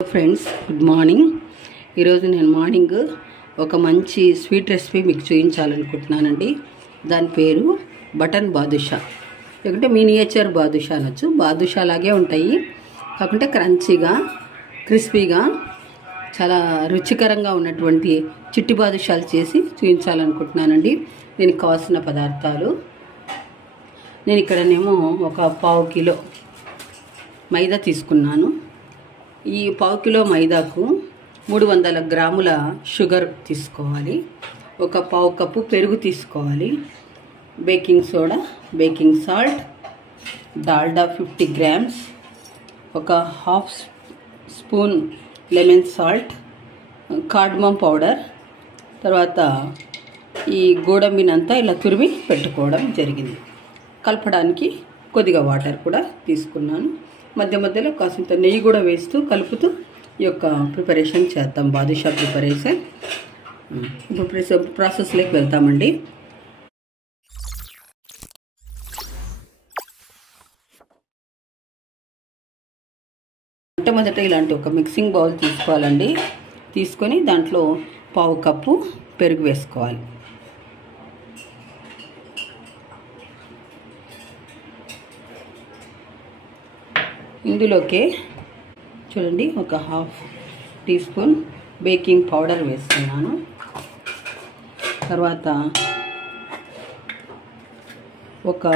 Friends, good morning. ఈరోజు నేను morning ఒక మంచి స్వీట్ రెసిపీ మీకు చూపించాలనుకుంటున్నానండి. దాని పేరు బటన్ బాదుషా, లేకుంటే మినియేచర్ బాదుషా అనొచ్చు. బాదుషా లాగే ఉంటాయి, కాకుంటే క్రంచీగా, క్రిస్పీగా, చాలా రుచికరంగా ఉన్నటువంటి చిట్టి బాదుషాలు చేసి చూపించాలనుకుంటున్నానండి. దీనికి కావాల్సిన పదార్థాలు, నేను ఇక్కడనేమో ఒక 1/2 కిలో మైదా తీసుకున్నాను. ఈ 1/2 కిలో మైదాకు 300 గ్రాముల షుగర్ తీసుకోవాలి. ఒక 1/2 కప్పు పెరుగు తీసుకోవాలి. Baking soda, baking salt, Dalda 50 grams, ఒక 1/2 spoon lemon salt, cardamom powder, తర్వాత ఈ గోడంబినంతా ఇలా తురిమి పెట్టుకోవడం జరిగింది. కలపడానికి కొద్దిగా వాటర్ కూడా తీసుకున్నాను. మధ్య మధ్యలో కాసింత నెయ్యి కూడా వేస్తూ కలుపుతూ ఈ యొక్క ప్రిపరేషన్ చేద్దాం, బాదుషా ప్రిపరేషన్. ఇప్పుడు ప్రాసెస్లోకి వెళ్తామండి. మొట్టమొదట ఇలాంటి ఒక మిక్సింగ్ బౌల్ తీసుకోవాలండి. తీసుకొని దాంట్లో 1/2 కప్పు పెరుగు వేసుకోవాలి. ఇందులోకి చూడండి, ఒక 1/2 టీ స్పూన్ బేకింగ్ పౌడర్ వేస్తున్నాను. తర్వాత ఒక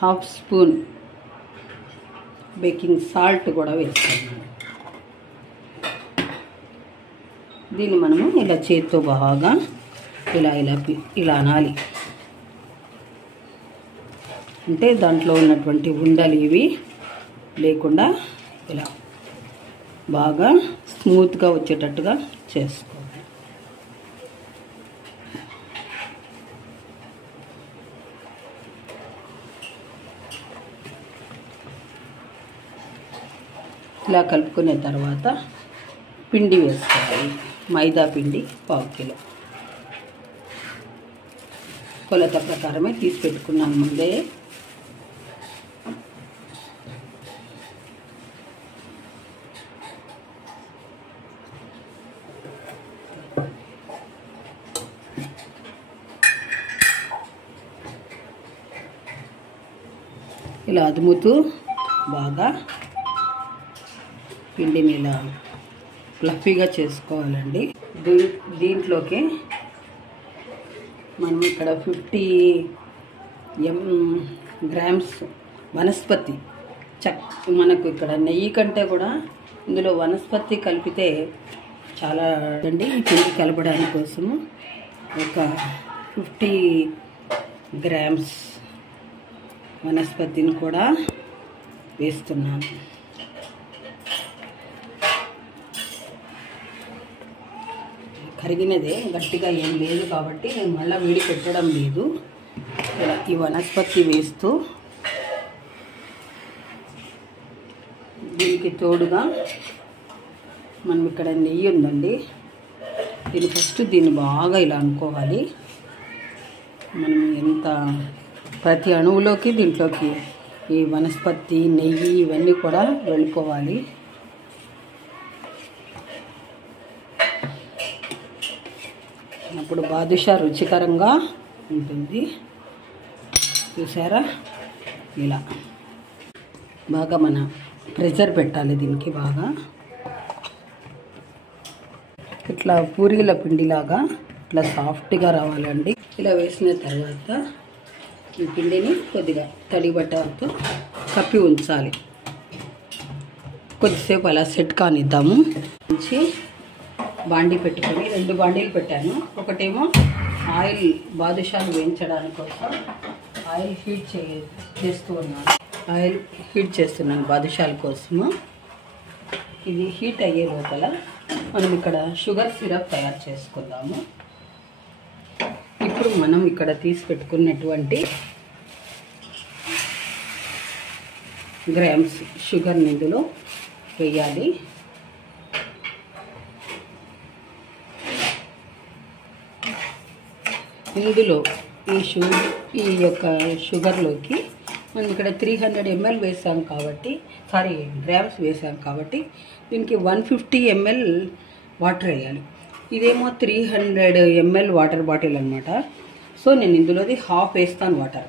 1/2 స్పూన్ బేకింగ్ సాల్ట్ కూడా వేస్తున్నాను. దీన్ని మనము ఇలా చేతితో బాగా ఇలా అనాలి. అంటే దాంట్లో ఉన్నటువంటి ఉండలు ఇవి లేకుండా ఇలా బాగా స్మూత్గా వచ్చేటట్టుగా చేసుకోవాలి. ఇలా కలుపుకునే తర్వాత పిండి వేసుకోవాలి. మైదా పిండి 1/2 కిలో, కొలత ప్రకారమే తీసి పెట్టుకున్నాను ముందే. ఇలా అదుముతూ బాగా పిండిని ఇలా ఫ్లఫీగా చేసుకోవాలండి. దీంట్లోకి మనం ఇక్కడ 50 గ్రామ్స్ వనస్పతి మనకు ఇక్కడ నెయ్యి కంటే కూడా ఇందులో వనస్పతి కలిపితే చాలా అండి. ఈ పిండి కలపడానికి కోసము ఒక 50 గ్రామ్స్ వనస్పతిని కూడా వేస్తున్నాను. కరిగినదే, గట్టిగా ఏం లేదు కాబట్టి నేను మళ్ళీ వేడి పెట్టడం లేదు. ఇలా ఈ వనస్పతి వేస్తూ దీనికి తోడుగా మనం ఇక్కడ నెయ్యి ఉందండి. దీన్ని బాగా ఇలా అనుకోవాలి. మనం ఎంత ప్రతి అణువులోకి దీంట్లోకి ఈ వనస్పతి, నెయ్యి ఇవన్నీ కూడా వెళ్ళిపోవాలి. అప్పుడు బాదుషా రుచికరంగా ఉంటుంది. చూసారా, ఇలా బాగా మన ప్రెషర్ పెట్టాలి దీనికి. బాగా ఇట్లా పూరీల పిండిలాగా ఇట్లా సాఫ్ట్గా రావాలండి. ఇలా వేసిన తర్వాత ఈ పిండిని కొద్దిగా తడి బట్టతో కప్పి ఉంచాలి. కొద్దిసేపు అలా సెట్ కానిద్దాము. మంచి బాండీ పెట్టుకొని 2 బాండీలు పెట్టాను. ఒకటేమో ఆయిల్ బాదుషాలు వేయించడానికి కోసం ఆయిల్ హీట్ చేస్తున్నాను బాదుషాల కోసము. ఇది హీట్ అయ్యే లోపల మనం ఇక్కడ షుగర్ సిరప్ తయారు చేసుకుందాము. ఇప్పుడు మనం ఇక్కడ తీసి పెట్టుకున్నటువంటి గ్రామ్స్ షుగర్ని ఇందులో వేయాలి. ఇందులో ఈ యొక్క షుగర్లోకి మనం ఇక్కడ 300 ml వేసాం కాబట్టి, గ్రామ్స్ వేసాం కాబట్టి దీనికి 150 ml వాటర్ వేయాలి. ఇదేమో 300 ml వాటర్ బాటిల్ అనమాట. సో నేను ఇందులోది హాఫ్ వేస్తాను వాటర్.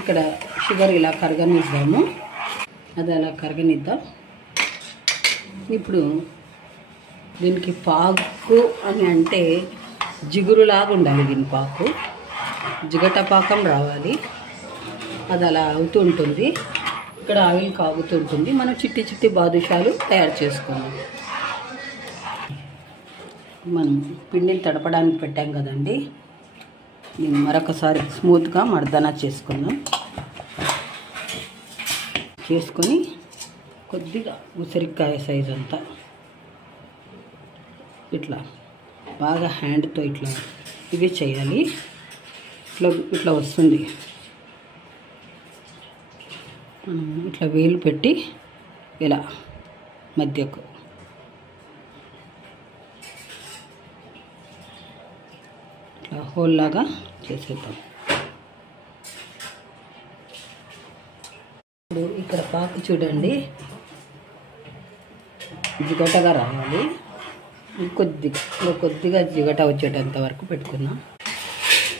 ఇక్కడ షుగర్ ఇలా కరగనిద్దాము. అది అలా కరగనిద్దాం. ఇప్పుడు దీనికి పాకు అని అంటే జిగురులాగా ఉండాలి. దీని పాకు జిగట పాకం రావాలి. అది అలా అవుతూ ఉంటుంది. ఇక్కడ ఆయిల్ కాగుతూ ఉంటుంది. మనం చిట్టి చిట్టి బాదుషాలు తయారు చేసుకుందాం. మనం పిండిని తడపడానికి పెట్టాం కదండి, దీన్ని మరొకసారి స్మూత్గా మర్దన చేసుకుందాం. చేసుకొని కొద్దిగా ఉసిరికాయ సైజ్ అంతా ఇట్లా బాగా హ్యాండ్తో ఇట్లా ఇది చేయాలి. ఇట్లా వస్తుంది. ఇట్లా వేలు పెట్టి ఇలా మధ్యకు ఇట్లా హోల్ లాగా చేసేద్దాం. ఇప్పుడు ఇక్కడ పాకు చూడండి, జిగటగా రావాలి. కొద్దిగా జిగట వచ్చేటంత వరకు పెట్టుకున్నాం.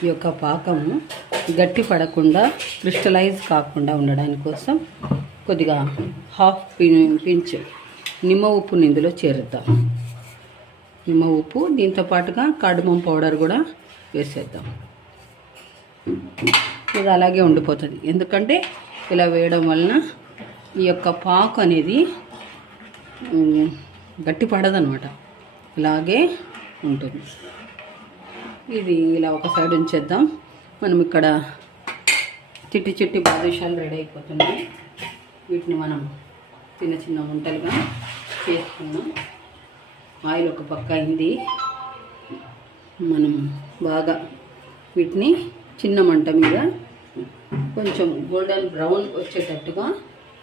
ఈ యొక్క పాకము గట్టి పడకుండా, క్రిస్టలైజ్ కాకుండా ఉండడానికి కోసం కొద్దిగా హాఫ్ పించ్ నిమ్మ ఉప్పుని ఇందులో చేరుద్దాం. నిమ్మ ఉప్పు, దీంతో పాటుగా కార్డమం పౌడర్ కూడా వేసేద్దాం. ఇది అలాగే ఉండిపోతుంది. ఎందుకంటే ఇలా వేయడం వలన ఈ యొక్క పాకు అనేది గట్టి పడదనమాట, ఇలాగే ఉంటుంది. ఇది ఇలా ఒక సైడ్ ఉంచేద్దాం. మనం ఇక్కడ చిట్టి చిట్టి బాదుషాలు రెడీ అయిపోతున్నాయి. వీటిని మనం చిన్న చిన్న వంటలుగా చేసుకున్నాం. ఆయిల్ ఒక పక్క అయింది. మనం బాగా వీటిని చిన్న మంట మీద కొంచెం గోల్డెన్ బ్రౌన్ వచ్చేటట్టుగా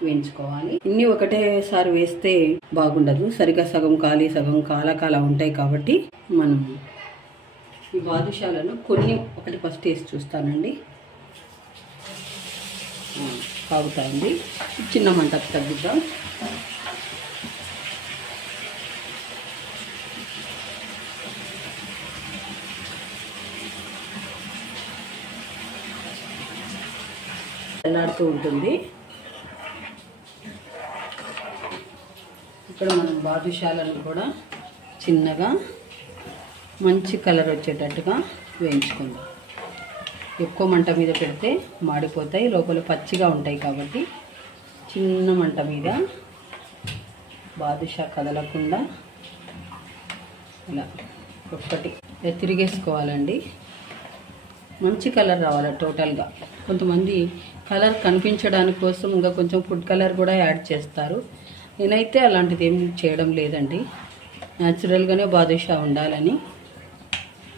వేయించుకోవాలి. ఇన్ని ఒకటేసారి వేస్తే బాగుండదు. సరిగా సగం కాలి సగం కాలా ఉంటాయి. కాబట్టి మనం ఈ బాదుషాలను ఒకటి ఫస్ట్ వేసి చూస్తానండి. కాగుతాయండి. చిన్న మంట తగ్గిద్దాం. చల్లాడుతూ ఉంటుంది. ఇక్కడ మనం బాదుషాలను కూడా చిన్నగా మంచి కలర్ వచ్చేటట్టుగా వేయించుకుందాం. ఎక్కువ మంట మీద పెడితే మాడిపోతాయి, లోపల పచ్చిగా ఉంటాయి. కాబట్టి చిన్న మంట మీద బాదుషా కదలకుండా ఇలా ఒక్కటి తిరిగేసుకోవాలండి. మంచి కలర్ రావాలి టోటల్గా. కొంతమంది కలర్ కనిపించడానికి కోసం ఇంకా కొంచెం ఫుడ్ కలర్ కూడా యాడ్ చేస్తారు. నేనైతే అలాంటిది ఏం చేయడం లేదండి. న్యాచురల్గానే బాదుషా ఉండాలని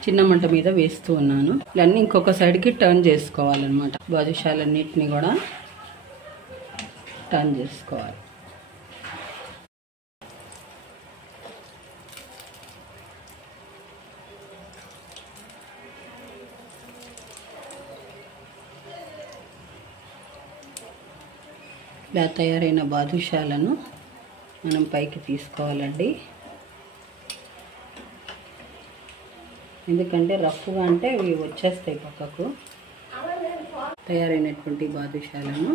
చిన్న మంట మీద వేస్తూ ఉన్నాను. ఇవన్నీ ఇంకొక సైడ్కి టర్న్ చేసుకోవాలన్నమాట. బాదుషాలన్నిటిని కూడా టర్న్ చేసుకోవాలి. ఇలా తయారైన బాదుషాలను మనం పైకి తీసుకోవాలండి. ఎందుకంటే రఫ్గా అంటే ఇవి వచ్చేస్తాయి పక్కకు. తయారైనటువంటి బాదుషాలను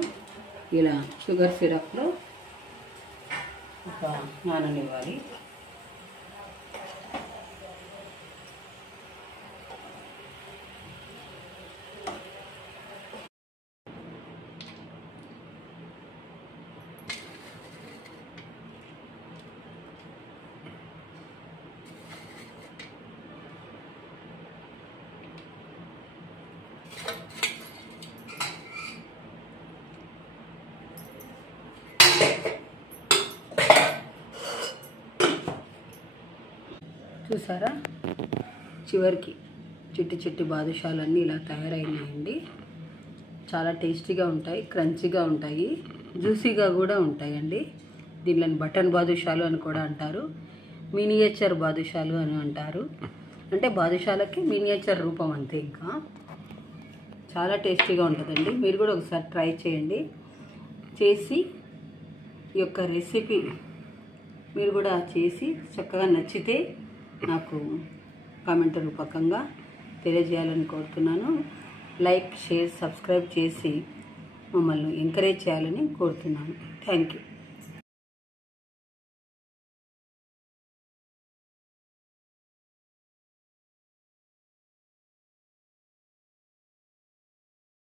ఇలా షుగర్ సిరప్లో ఒక నాననివ్వాలి. చూసారా, చివరికి చిట్టి చిట్టి బాదుషాలన్నీ ఇలా తయారైనాయండి. చాలా టేస్టీగా ఉంటాయి, క్రంచీగా ఉంటాయి, జ్యూసీగా కూడా ఉంటాయండి. దీనిని బటన్ బాదుషాలు అని కూడా అంటారు. మినియేచర్ బాదుషాలు అని అంటారు. అంటే బాదుషాలకి మినియేచర్ రూపం అంతే. ఇంకా చాలా టేస్టీగా ఉంటుందండి. మీరు కూడా ఒకసారి ట్రై చేయండి. చేసి ఈ యొక్క రెసిపీ మీరు కూడా చేసి చక్కగా నచ్చితే నాకు కామెంట్ రూపకంగా తెలియజేయాలని కోరుతున్నాను. లైక్, షేర్, సబ్స్క్రైబ్ చేసి మమ్మల్ని ఎంకరేజ్ చేయాలని కోరుతున్నాను. Thank you.